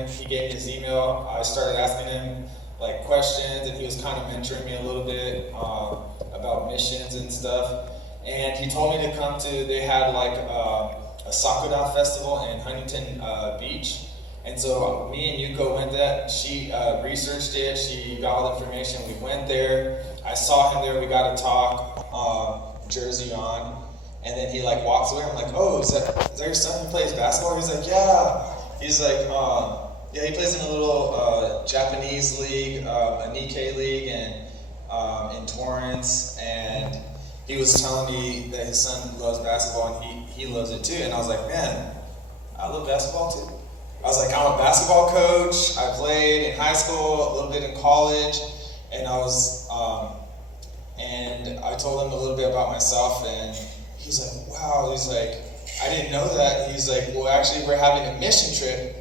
him. He gave me his email. I started asking him like questions, and he was kind of mentoring me a little bit about missions and stuff. And he told me to come to, they had like a Sakura festival in Huntington Beach. And so me and Yuko went there. She researched it. She got all the information. We went there. I saw him there. We got to talk, jersey on. And then he like walks away. I'm like, oh, is that your son who plays basketball? He's like, yeah. He's like, yeah, he plays in a little Japanese league, a Nikkei league, and in Torrance. And he was telling me that his son loves basketball, and he loves it too. And I was like, man, I love basketball too. I was like, I'm a basketball coach. I played in high school, a little bit in college, and and I told him a little bit about myself, and he's like, wow. He's like, I didn't know that. He's like, well, actually, we're having a mission trip.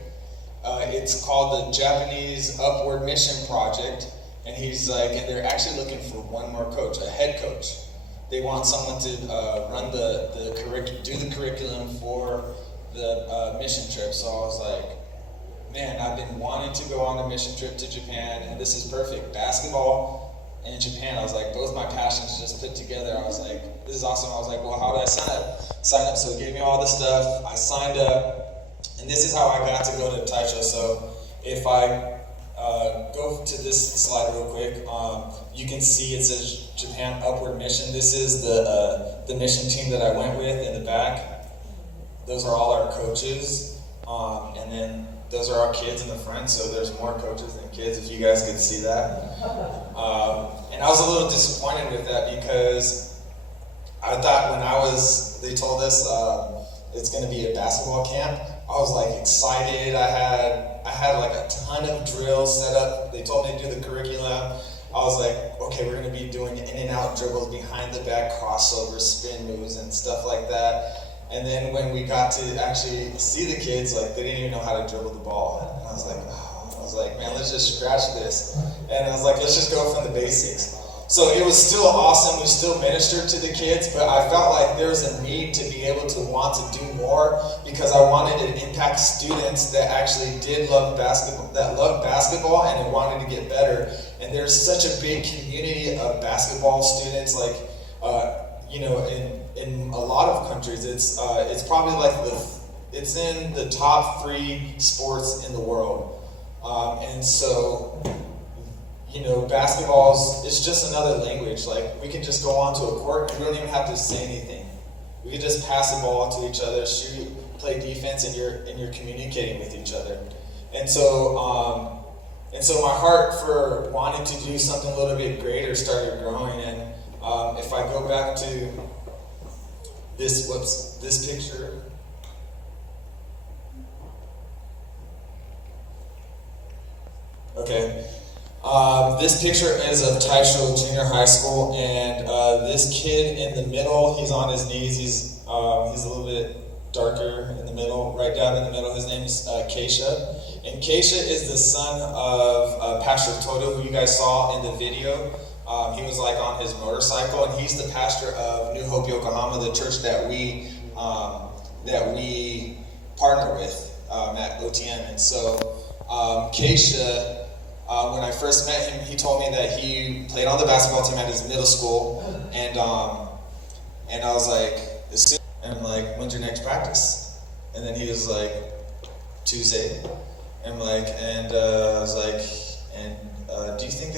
It's called the Japanese Upward Mission Project, and he's like, and they're actually looking for one more coach, a head coach. They want someone to run do the curriculum for the mission trip. So I was like, man, I've been wanting to go on a mission trip to Japan, and this is perfect. Basketball and Japan, I was like, both my passions just put together. I was like, this is awesome. I was like, well, how do I sign up? So he gave me all the stuff. I signed up, and this is how I got to go to Taisho. So if I go to this slide real quick, you can see it says Japan Upward Mission. This is the mission team that I went with in the back. Those are all our coaches, and then those are our kids in the front, so there's more coaches than kids, if you guys could see that. And I was a little disappointed with that, because I thought when they told us it's going to be a basketball camp, I was like excited. I had like a ton of drills set up. They told me to do the curriculum. I was like, okay, we're going to be doing in and out dribbles, behind the back crossovers, spin moves, and stuff like that. And then when we got to actually see the kids, like, they didn't even know how to dribble the ball. And I was like, man, let's just scratch this. And I was like, let's just go from the basics. So it was still awesome. We still ministered to the kids, but I felt like there was a need to be able to want to do more, because I wanted to impact students that actually did love basketball, and wanted to get better. And there's such a big community of basketball students, like, in a lot of countries, it's probably like it's in the top 3 sports in the world, and so basketball's, it's just another language. Like, we can just go onto a court and we don't even have to say anything. We can just pass the ball to each other, shoot, play defense, and you're communicating with each other. And so my heart for wanting to do something a little bit greater started growing. And if I go back to this picture. Okay. This picture is of Taisho Junior High School, and this kid in the middle, he's on his knees. He's a little bit darker in the middle, right down in the middle. His name is Keisha. And Keisha is the son of Pastor Toto, who you guys saw in the video. He was like on his motorcycle, and he's the pastor of New Hope Yokohama, the church that we partner with at OTM. And so Keisha, when I first met him, he told me that he played on the basketball team at his middle school, and I was like, and I'm like, when's your next practice? And then he was like, Tuesday. And I'm like, I was like, do you think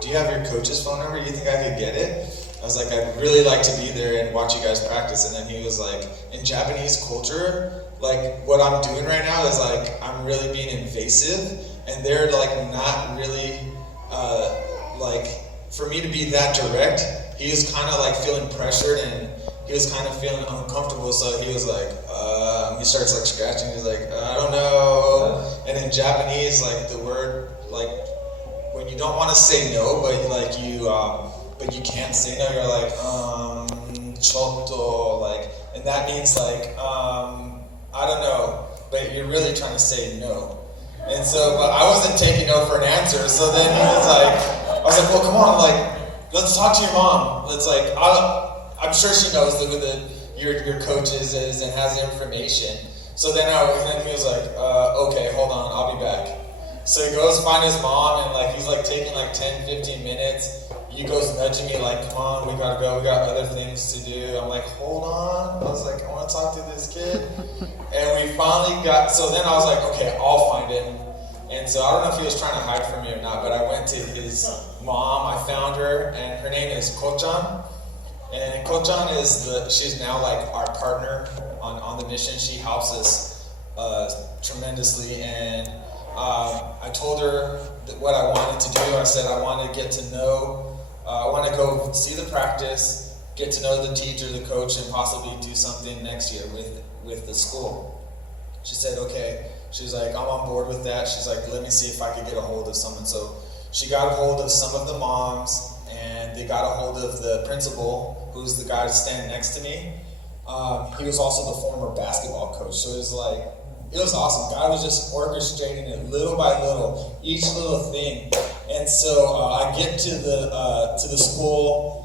do you have your coach's phone number? Do you think I could get it? I was like, I'd really like to be there and watch you guys practice. And then he was like, in Japanese culture, like, what I'm doing right now is like, I'm really being invasive, and they're like not really like, for me to be that direct, he was kind of like feeling pressured, and he was kind of feeling uncomfortable. So he was like, he starts like scratching. He's like, I don't know. And in Japanese, like, the word, like, when you don't want to say no, but you can't say no, you're like, chotto, like, and that means like, I don't know, but you're really trying to say no. And so, but I wasn't taking no for an answer. So then he was like, I was like, well, come on, like, let's talk to your mom. Let's like, I'm sure she knows who your coach is and has the information. So then he was like, okay, hold on, I'll be So he goes find his mom, and like he's like taking like 10, 15 minutes. He goes nudging me like, come on, we gotta go, we got other things to do. I'm like, hold on. I was like, I wanna talk to this kid. And we finally so then I was like, okay, I'll find him. And so I don't know if he was trying to hide from me or not, but I went to his mom, I found her, and her name is Kochan. And Kochan she's now like our partner on the mission. She helps us tremendously. And I told her what I wanted to do. I said I want to get to know, I want to go see the practice, get to know the teacher, the coach, and possibly do something next year with the school. She said, okay. She's like, I'm on board with that. She's like, let me see if I could get a hold of someone. So she got a hold of some of the moms, and they got a hold of the principal, who's the guy standing next to me. He was also the former basketball coach. So it was awesome. God was just orchestrating it little by little, each little thing. And so I get to the school.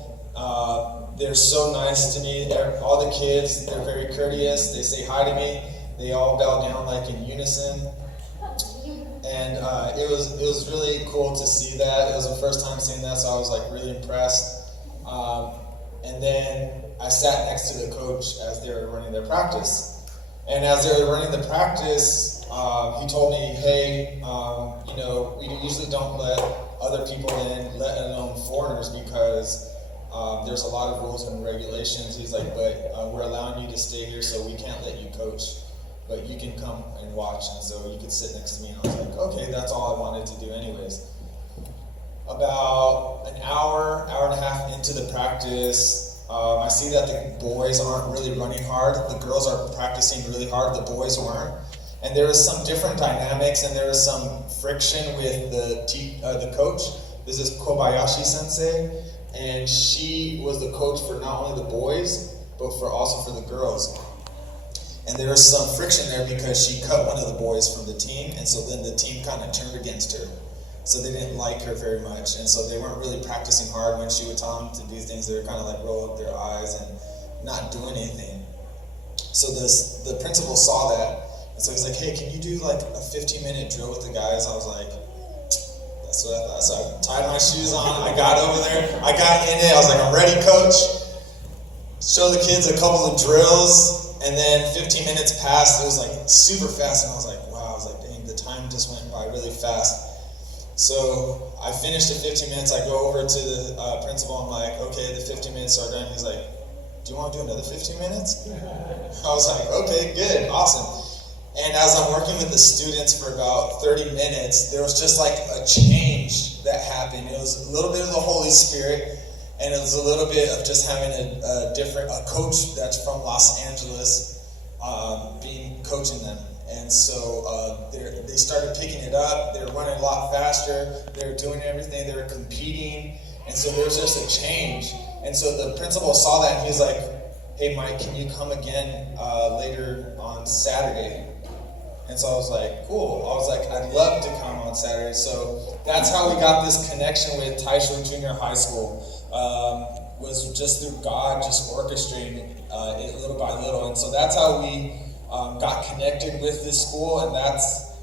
They're so nice to me. All the kids, they're very courteous. They say hi to me. They all bow down like in unison. And it was really cool to see that. It was the first time seeing that, so I was like really impressed. And then I sat next to the coach as they were running their practice. And as they were running the practice, he told me, hey, we usually don't let other people in, let alone foreigners, because there's a lot of rules and regulations. He's like, but we're allowing you to stay here, so we can't let you coach. But you can come and watch, and so you could sit next to me. And I was like, okay, that's all I wanted to do anyways. About an hour and a half into the practice, I see that the boys aren't really running hard. The girls are practicing really hard. The boys weren't. And there was some different dynamics, and there was some friction with the coach. This is Kobayashi Sensei, and she was the coach for not only the boys, but also for the girls. And there was some friction there because she cut one of the boys from the team, and so then the team kind of turned against her. So they didn't like her very much, and so they weren't really practicing hard. When she would tell them to do things, they were kind of like roll up their eyes and not do anything. So the principal saw that, and so he's like, hey, can you do like a 15-minute drill with the guys? I was like, that's what I thought. So I tied my shoes on, I got over there, I got in it, I was like, I'm ready, coach. Show the kids a couple of drills. And then 15 minutes passed, it was like super fast, and I was like, wow, I was like, dang, the time just went by really fast. So I finished the 15 minutes, I go over to the principal, I'm like, okay, the 15 minutes are done. He's like, do you want to do another 15 minutes? I was like, okay, good, awesome. And as I'm working with the students for about 30 minutes, there was just like a change that happened. It was a little bit of the Holy Spirit. And it was a little bit of just having a coach that's from Los Angeles coaching them. And so they started picking it up. They were running a lot faster. They were doing everything. They were competing. And so there was just a change. And so the principal saw that, and he was like, hey, Mike, can you come again later on Saturday? And so I was like, cool. I was like, I'd love to come on Saturday. So that's how we got this connection with Taisho Junior High School. Was just through God just orchestrating it little by little. And so that's how we got connected with this school, and that's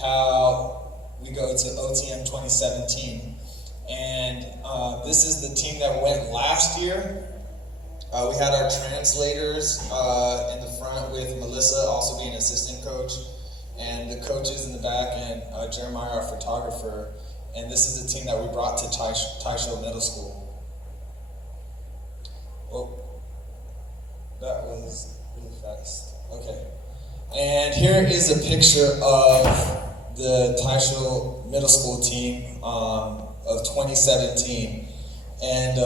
how we go to OTM 2017. And this is the team that went last year. We had our translators in the front with Melissa also being assistant coach, and the coaches in the back, and Jeremiah, our photographer. And this is the team that we brought to Taisho Middle School. Oh, that was really fast. Okay. And here is a picture of the Taisho Middle School team of 2017. And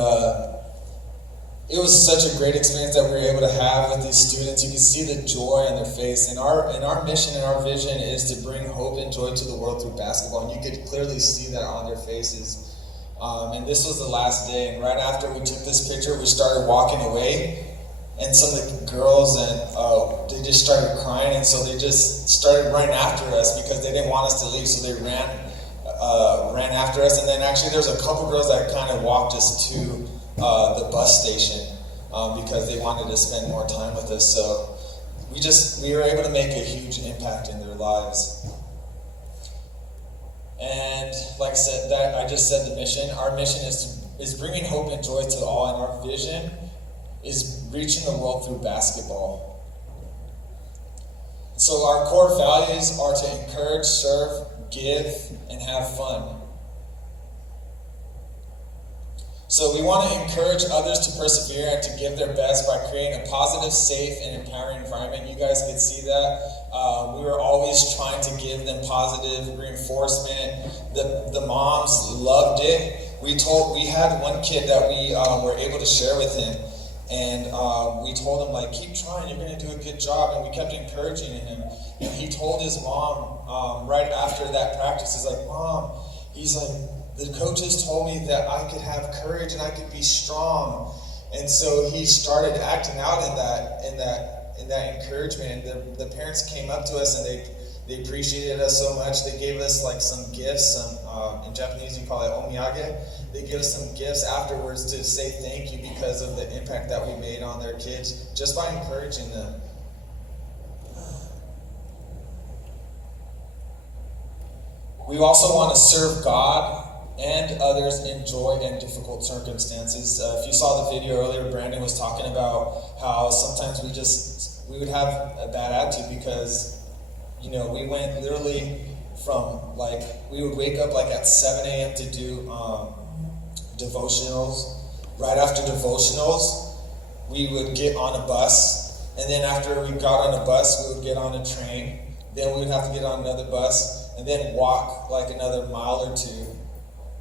it was such a great experience that we were able to have with these students. You can see the joy on their face. And our mission and our vision is to bring hope and joy to the world through basketball. And you could clearly see that on their faces. And this was the last day, and right after we took this picture, we started walking away, and some of the girls, and they just started crying, and so they just started running after us because they didn't want us to leave, so they ran after us. And then actually there's a couple girls that kind of walked us to the bus station because they wanted to spend more time with us. So we were able to make a huge impact in their lives. And like I said, that I just said the mission. Our mission is bringing hope and joy to all, and our vision is reaching the world through basketball. So our core values are to encourage, serve, give, and have fun. So we want to encourage others to persevere and to give their best by creating a positive, safe, and empowering environment. You guys could see that. We were always trying to give them positive reinforcement. The moms loved it. We had one kid that we were able to share with him, and we told him, like, keep trying, you're going to do a good job, and we kept encouraging him. And he told his mom right after that practice, he's like, Mom, he's like, the coaches told me that I could have courage and I could be strong. And so he started acting out in that encouragement. The parents came up to us and they appreciated us so much. They gave us like some gifts, in Japanese you call it omiyage. They give us some gifts afterwards to say thank you because of the impact that we made on their kids just by encouraging them. We also want to serve God and others in joy and difficult circumstances. If you saw the video earlier, Brandon was talking about how sometimes we would have a bad attitude because, we went literally from we would wake up at 7 a.m. to do devotionals. Right after devotionals, we would get on a bus, and then after we got on a bus, we would get on a train. Then we would have to get on another bus, and then walk another mile or two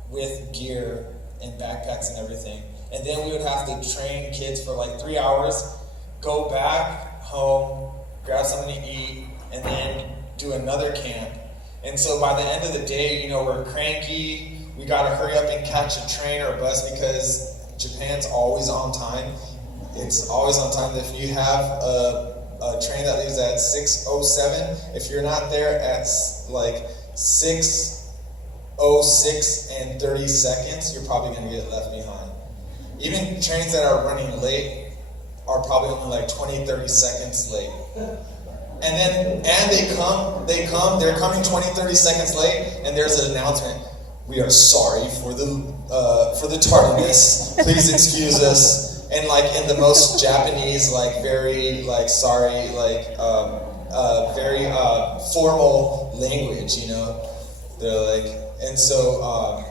with gear and backpacks and everything. And then we would have to train kids for 3 hours, go back home, grab something to eat, and then do another camp. And so by the end of the day, we're cranky. We got to hurry up and catch a train or a bus because Japan's always on time. It's always on time. If you have a train that leaves at 6:07, if you're not there at 6:06 and 30 seconds, you're probably going to get left behind. Even trains that are running late are probably only 20-30 seconds late. And they're coming 20-30 seconds late, and there's an announcement. We are sorry for the tardiness. Please excuse us. And in the most Japanese, very sorry, very formal language, They're and so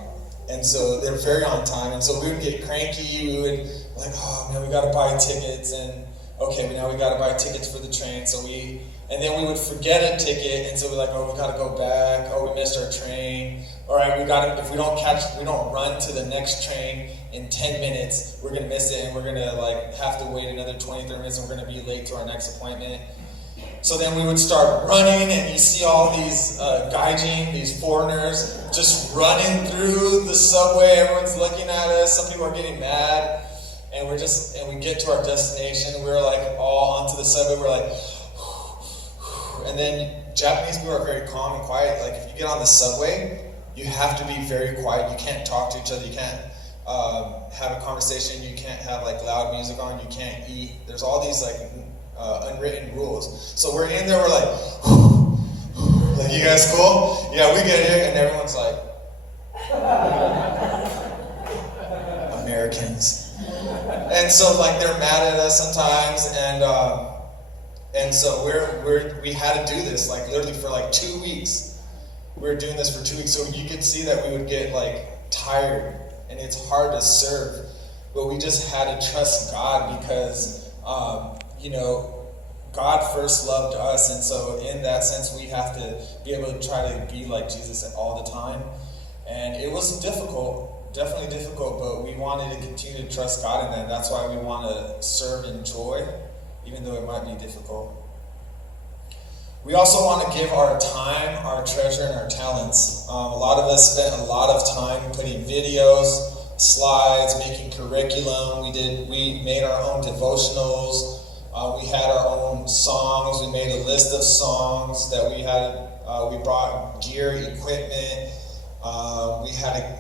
they're very on time. And so we would get cranky. We would oh man, we got to buy tickets, and okay, now we got to buy tickets for the train. And then we would forget a ticket, and so we're oh, we got to go back. Oh, we missed our train. All right, if we don't run to the next train in 10 minutes, we're gonna miss it, and we're gonna have to wait another 20-30 minutes, and we're gonna be late to our next appointment. So then we would start running, and you see all these gaijin, these foreigners, just running through the subway. Everyone's looking at us. Some people are getting mad, and we get to our destination. We're all onto the subway. We're and then Japanese people are very calm and quiet. If you get on the subway, you have to be very quiet. You can't talk to each other. You can't have a conversation. You can't have loud music on. You can't eat. There's all these unwritten rules. So we're in there. We're you guys cool? Yeah, we get here, and everyone's Americans. And so they're mad at us sometimes, and so we had to do this literally for 2 weeks. We were doing this for 2 weeks, so you could see that we would get tired, and it's hard to serve. But we just had to trust God because God first loved us, and so in that sense we have to be able to try to be like Jesus all the time. And it was difficult, definitely difficult, but we wanted to continue to trust God in that. And that's why we want to serve in joy, even though it might be difficult. We also want to give our time, our treasure, and our talents. A lot of us spent a lot of time putting videos, slides, making curriculum. We made our own devotionals. We had our own songs. We made a list of songs that we had. We brought gear, equipment.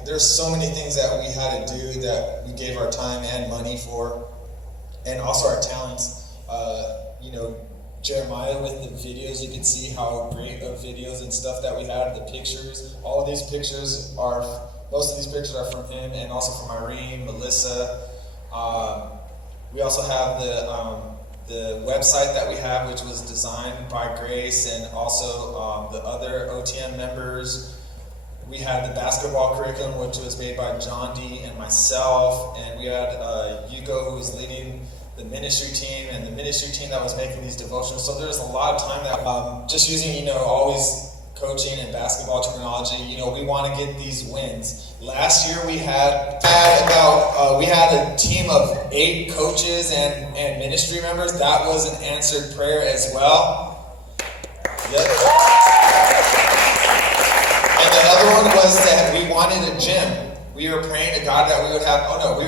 There's so many things that we had to do that we gave our time and money for, and also our talents. Jeremiah with the videos. You can see how great of videos and stuff that we had, the pictures. All of these pictures most of these pictures are from him, and also from Irene, Melissa. We also have the website that we have, which was designed by Grace, and also the other OTM members. We had the basketball curriculum, which was made by John D. and myself, and we had Yugo, who was leading the ministry team, and the ministry team that was making these devotions. So there's a lot of time that just using, always coaching and basketball terminology, we want to get these wins. Last year we had a team of 8 coaches and ministry members. That was an answered prayer as well. Yep. And the other one was that we wanted a gym. We were praying to God that we would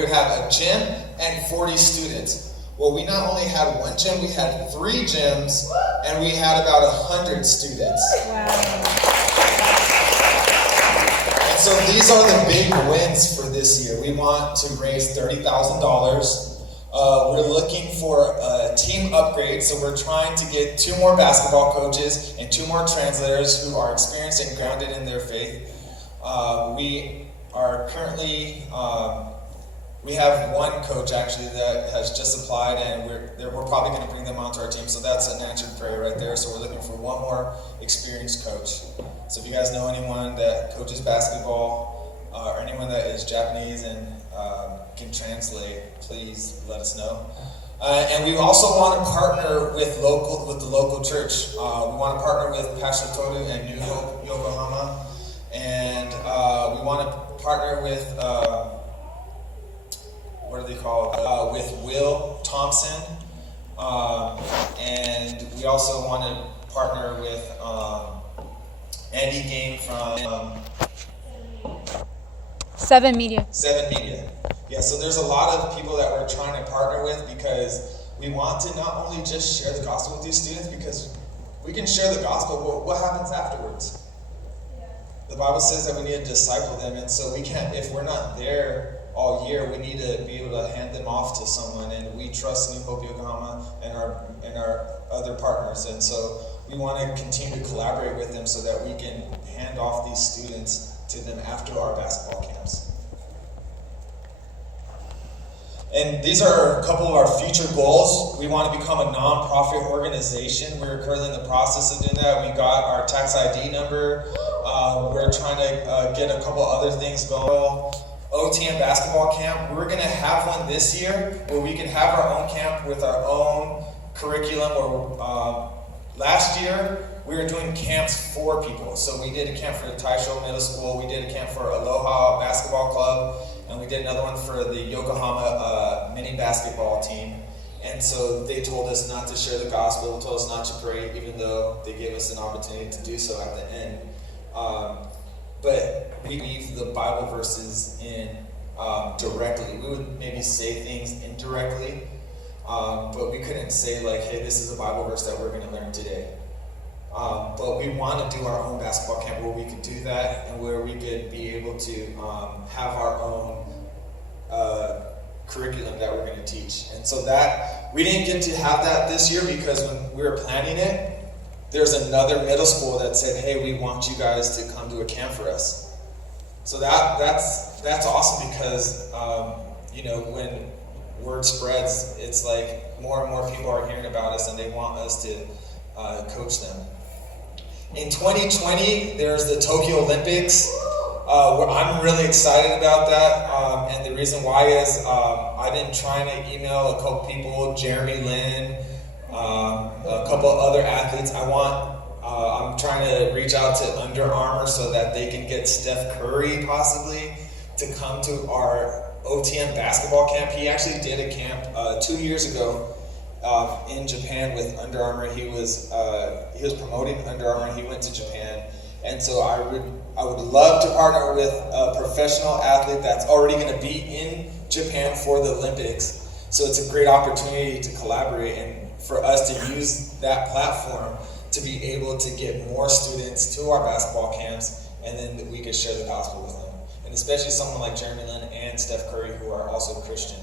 have a gym and 40 students. Well, we not only had one gym, we had 3 gyms, and we had about 100 students. Wow. And so these are the big wins for this year. We want to raise $30,000. We're looking for a team upgrade, so we're trying to get 2 more basketball coaches and 2 more translators who are experienced and grounded in their faith. We are currently... we have 1 coach actually that has just applied, and we're probably going to bring them onto our team. So that's an answered prayer right there. So we're looking for 1 more experienced coach. So if you guys know anyone that coaches basketball or anyone that is Japanese and can translate, please let us know. And we also want to partner with the local church. We want to partner with Pastor Toru and New Hope Yokohama, and we want to partner with. What are they called? With Will Thompson. And we also want to partner with Andy Game from 7 Media. 7 Media. Yeah, so there's a lot of people that we're trying to partner with, because we want to not only just share the gospel with these students, because we can share the gospel, but what happens afterwards? The Bible says that we need to disciple them, and so we can't, if we're not there all year, we need to be able to hand them off to someone, and we trust New Hope Yokohama and our other partners, and so we want to continue to collaborate with them so that we can hand off these students to them after our basketball camps. And these are a couple of our future goals. We want to become a non-profit organization. We're currently in the process of doing that. We got our tax ID number. We're trying to get a couple other things going. OTM basketball camp. We're going to have one this year where we can have our own camp with our own curriculum. Or last year we were doing camps for people. So we did a camp for the Taisho Middle School. We did a camp for Aloha Basketball Club. And we did another one for the Yokohama mini basketball team. And so they told us not to share the gospel, told us not to pray, even though they gave us an opportunity to do so at the end. But we leave the Bible verses in directly. We would maybe say things indirectly, but we couldn't say like, hey, this is a Bible verse that we're going to learn today. But we want to do our own basketball camp where we could do that, and where we could be able to have our own curriculum that we're going to teach. And so that, we didn't get to have that this year, because when we were planning it, there's another middle school that said, hey, we want you guys to come to a camp for us. So that's awesome, because when word spreads, it's like more and more people are hearing about us, and they want us to coach them. In 2020, there's the Tokyo Olympics. I'm really excited about that, and the reason why is I've been trying to email a couple people, Jeremy Lin, a couple other athletes. I'm trying to reach out to Under Armour so that they can get Steph Curry possibly to come to our OTM basketball camp. He actually did a camp 2 years ago in Japan with Under Armour. He was promoting Under Armour. He went to Japan, and so I would love to partner with a professional athlete that's already going to be in Japan for the Olympics. So it's a great opportunity to collaborate and for us to use that platform to be able to get more students to our basketball camps, and then we could share the gospel with them. And especially someone like Jeremy Lin and Steph Curry, who are also Christian.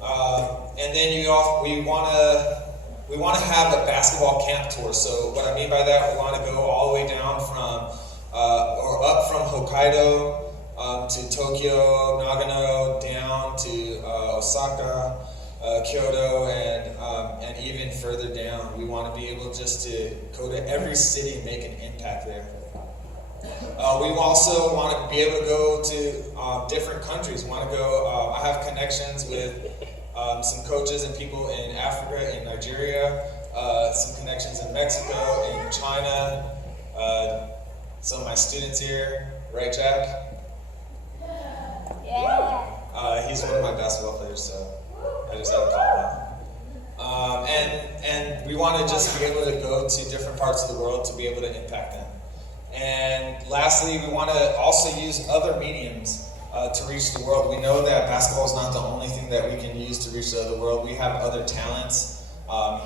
And then we want to We want to have a basketball camp tour. So what I mean by that, we want to go all the way down from, or up from Hokkaido to Tokyo, Nagano, down to Osaka, Kyoto, and even further down. We want to be able just to go to every city and make an impact there. We also want to be able to go to different countries. We want to go, I have connections with some coaches and people in Africa, in Nigeria, some connections in Mexico, in China, some of my students here, right, Jack? Yeah. He's one of my basketball players, so I just had to call him out. And we want to just be able to go to different parts of the world to be able to impact them. And lastly, we want to also use other mediums to reach the world. We know that basketball is not the only thing that we can use to reach the other world. We have other talents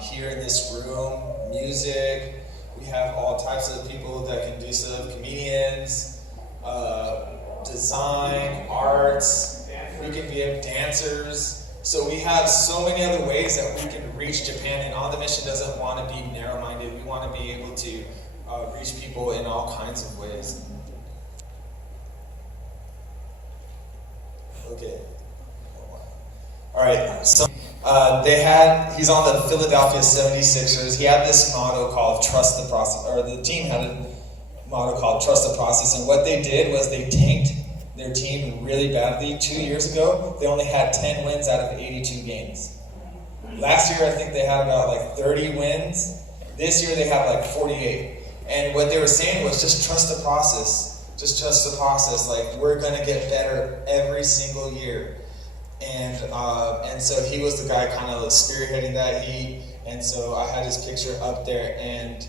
here in this room, music. We have all types of people that can do stuff, comedians, design, arts. We can be dancers. So we have so many other ways that we can reach Japan, and On the Mission doesn't want to be narrow-minded. We want to be able to reach people in all kinds of ways. Okay. All right. So he's on the Philadelphia 76ers. He had this motto called "Trust the Process," or the team had a motto called "Trust the Process." And what they did was they tanked their team really badly. 2 years ago, they only had 10 wins out of 82 games. Last year, I think they had about like 30 wins. This year, they have like 48. And what they were saying was just trust the process. Just trust the process. Like, we're going to get better every single year. And so he was the guy kind of spearheading that. And so I had his picture up there. And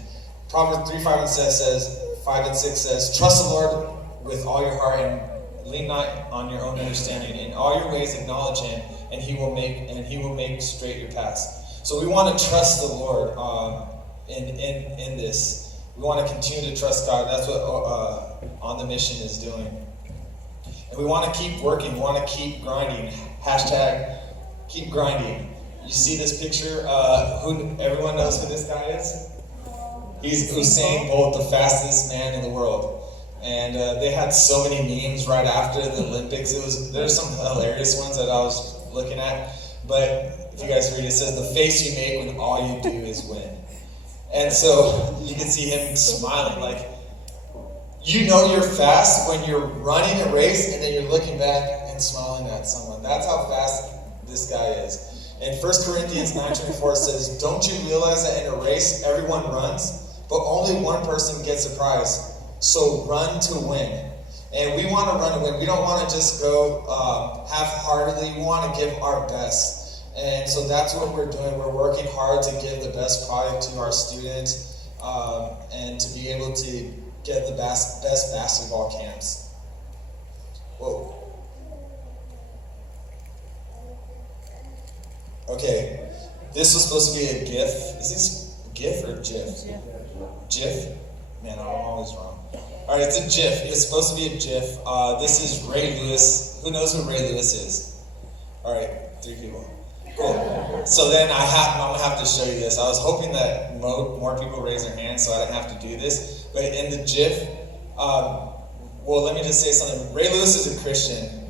Proverbs 3, 5, and 6 says, trust the Lord with all your heart and lean not on your own understanding. In all your ways acknowledge him, and he will make straight your paths. So we want to trust the Lord in this. We want to continue to trust God. That's what On the Mission is doing. And we want to keep working. We want to keep grinding. Hashtag keep grinding. You see this picture? Everyone knows who this guy is? He's Usain Bolt, the fastest man in the world. And they had so many memes right after the Olympics. There's some hilarious ones that I was looking at. But if you guys read it, says, the face you make when all you do is win. And so you can see him smiling, like, you know you're fast when you're running a race and then you're looking back and smiling at someone. That's how fast this guy is. And 1 Corinthians 9:24 says, don't you realize that in a race everyone runs, but only one person gets a prize? So run to win. And we want to run to win. We don't want to just go half-heartedly. We want to give our best. And so that's what we're doing. We're working hard to give the best product to our students and to be able to get the best basketball camps. Whoa. Okay. This was supposed to be a GIF. Is this GIF or GIF? GIF? Man, I'm always wrong. All right, it's a GIF. It's supposed to be a GIF. This is Ray Lewis. Who knows who Ray Lewis is? All right, 3 people. Cool. So then I'm gonna have to show you this. I was hoping that more people raise their hands so I didn't have to do this. But in the GIF, well, let me just say something. Ray Lewis is a Christian,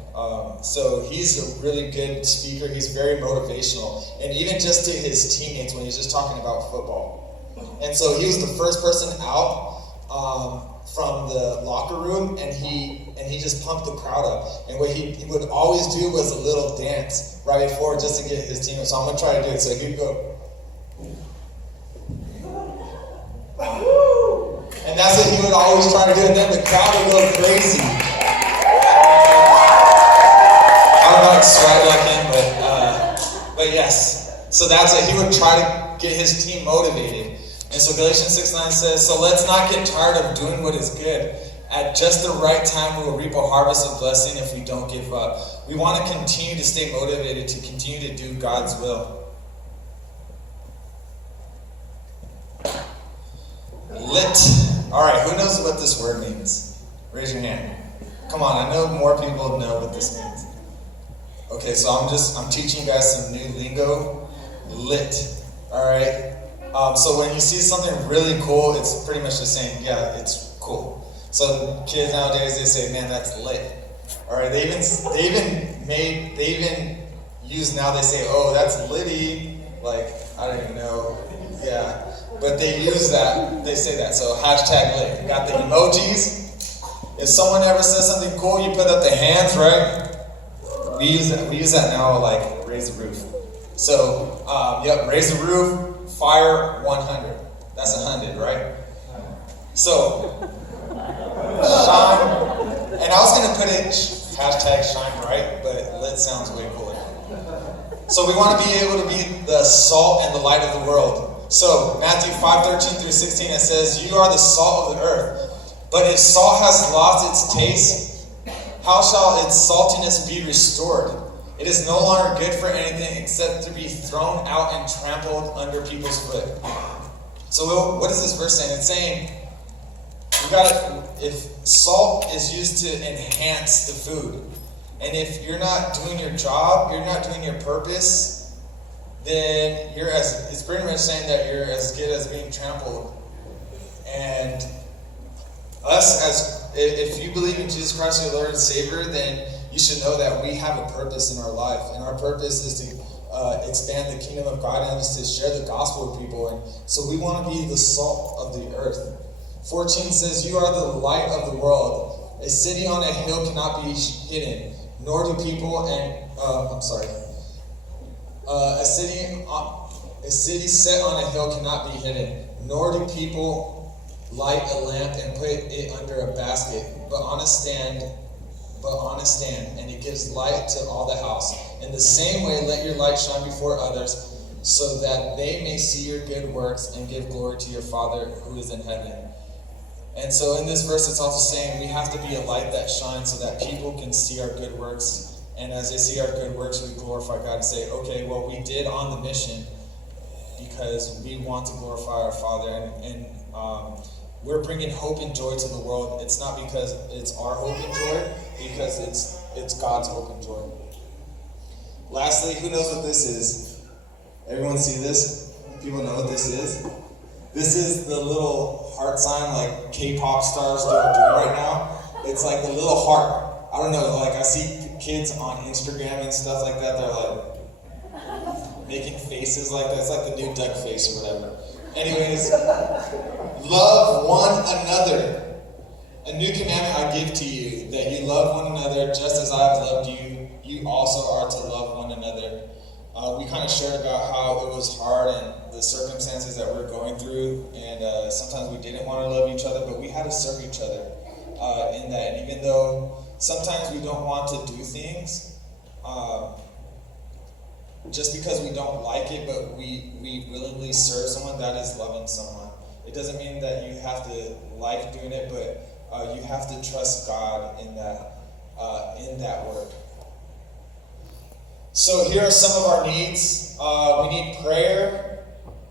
so he's a really good speaker. He's very motivational, and even just to his teammates when he's just talking about football. And so he was the first person out from the locker room, and he just pumped the crowd up. And what he would always do was a little dance right before, just to get his team up. So I'm gonna try to do it. So he'd go, and that's what he would always try to do. And then the crowd would go crazy. I don't know, it's right like him, but yes. So that's it. He would try to get his team motivated. And so Galatians 6:9 says, so let's not get tired of doing what is good. At just the right time, we will reap a harvest of blessing if we don't give up. We want to continue to stay motivated to continue to do God's will. Lit. All right, who knows what this word means? Raise your hand. Come on, I know more people know what this means. Okay, so I'm teaching you guys some new lingo. Lit. All right. So when you see something really cool, it's pretty much just saying, yeah, it's cool. So kids nowadays, they say, man, that's lit. All right. They even use now. They say, oh, that's litty. Like, I don't even know. Yeah. But they use that. They say that. So hashtag lit. You got the emojis. If someone ever says something cool, you put up the hands, right? We use that now, like raise the roof. So, raise the roof, fire 100. That's 100, right? So, shine. And I was going to put it hashtag shine bright, but lit sounds way cooler. So we want to be able to be the salt and the light of the world. So Matthew 5:13-16, it says, "You are the salt of the earth. But if salt has lost its taste, how shall its saltiness be restored? It is no longer good for anything except to be thrown out and trampled under people's foot." So what is this verse saying? It's saying, if salt is used to enhance the food, and if you're not doing your job, you're not doing your purpose, then it's pretty much saying that you're as good as being trampled. And if you believe in Jesus Christ, your Lord and Savior, then you should know that we have a purpose in our life, and our purpose is to expand the kingdom of God and is to share the gospel with people. And so we want to be the salt of the earth. 14 says, "You are the light of the world. A city on a hill cannot be hidden, nor do people a city set on a hill cannot be hidden, nor do people light a lamp and put it under a basket, but on a stand, and it gives light to all the house. In the same way, let your light shine before others, so that they may see your good works and give glory to your Father who is in heaven." And so in this verse, it's also saying we have to be a light that shines so that people can see our good works. And as they see our good works, we glorify God and say, okay, well, we did on the mission because we want to glorify our Father. And we're bringing hope and joy to the world. It's not because it's our hope and joy, because it's God's hope and joy. Lastly, who knows what this is? Everyone see this? People know what this is? This is the little heart sign like K-pop stars doing right now. It's like the little heart. I don't know, like I see kids on Instagram and stuff like that, they're like making faces like that. It's like the new duck face or whatever. Anyways, love one another. A new commandment I give to you, that you love one another just as I have loved you. You also are to love one another. We kind of shared about how it was hard and the circumstances that we're going through, and sometimes we didn't want to love each other, but we had to serve each other in that. And even though sometimes we don't want to do things just because we don't like it, but we willingly serve someone, that is loving someone. It doesn't mean that you have to like doing it, but you have to trust God in that work. So here are some of our needs. We need prayer.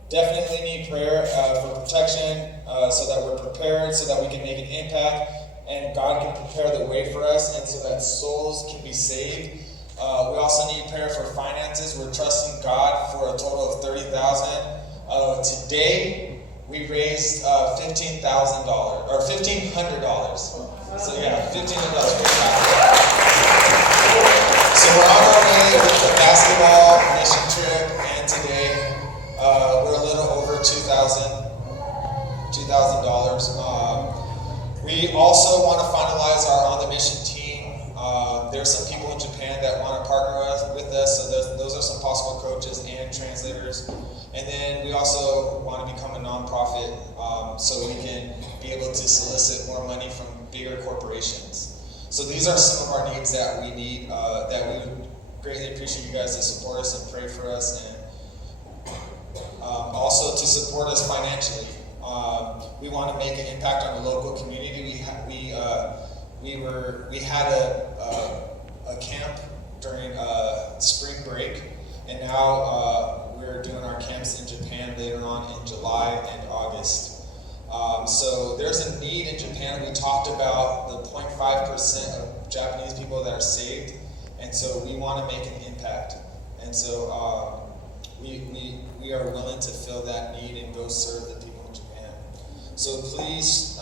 Definitely need prayer for protection, so that we're prepared, so that we can make an impact, and God can prepare the way for us, and so that souls can be saved. We also need prayer for finances. We're trusting God for a total of $30,000. Today we raised $15,000 or $1,500. So yeah, $1,500. So we're on our way with the basketball mission trip, and today we're a little over $2,000. We also want to finalize our on the mission team. There's some people in Japan that want to partner with us, so those are some possible coaches and translators. And then we also want to become a nonprofit, so we can be able to solicit more money from bigger corporations. So these are some of our needs that we need, that we would greatly appreciate you guys to support us and pray for us, and also to support us financially. We want to make an impact on the local community. We had a camp during spring break, and now we're doing our camps in Japan later on in July and August. So there's a need in Japan. We talked about the 0.5% of Japanese people that are saved, and so we want to make an impact. And so we are willing to fill that need and go serve the people in Japan. So please